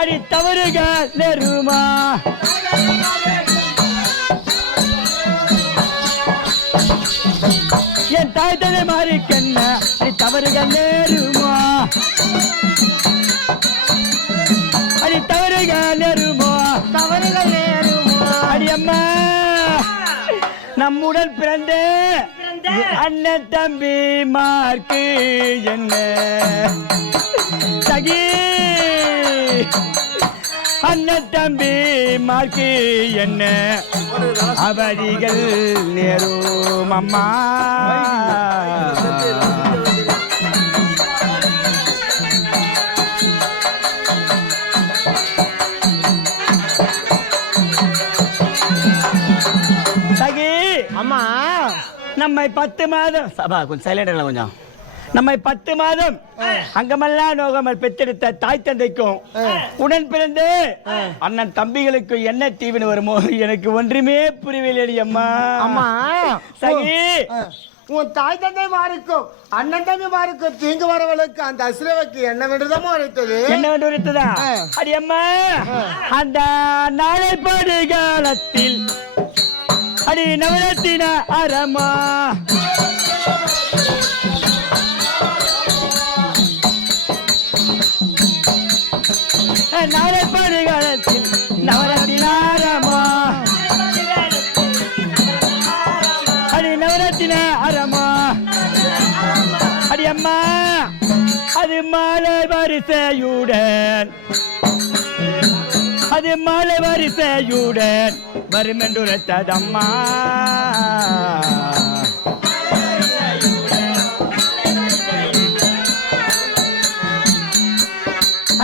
அடி தவறுகள் நேருமா என் தாய் தந்தை மாறிக்கென்ன அடி தவறுகள் நேருமா அடி தவறுகள் நேருமா அடி அம்மா நம்முடன் பிறந்த அண்ணன் தம்பி மார்க்கு என்ன சகி அண்ணன் தம்பி மார்க்கு என்ன அவதிகள் நேரும் அம்மா சகி அம்மா நம்மை 10 மாதம் சபா கொஞ்சம் சைலண்ட் கொஞ்சம் நம்மை 10 மாதம் அங்கமெல்லாம் நோகாமல் பெற்றெடுத்த தாய் தந்தைக்கும் உடன் பிறந்து அண்ணன் தம்பிகளுக்கு என்ன தீவின வருமோ எனக்கு ஒன்றுமே புரியவில்லை அம்மா. அம்மா சகி உன் தாய் தந்தை மாருக்கும் அண்ணன் தம்பி மாருக்கும் தீங்கு வரவளுக்கு அந்த அசுரவைக்கு என்ன வேண்டுதமோ உரைத்தது என்ன வேண்டும் உரைத்ததா அடி அம்மா அந்த நாளை பாடு காலத்தில் அடி நவரத்தின அரமா நாளை பாடு காலத்தில் நவரத்தின அரமா அடி நவரத்தின அரமா அடி அம்மா அது மாலை வரிசையுடன் அது மாலை வரிசையுடன் வரும் என்றுரைத்ததம்மா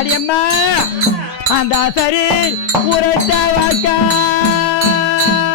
அடியம்மா அந்த சரி உரைத்த வாக்க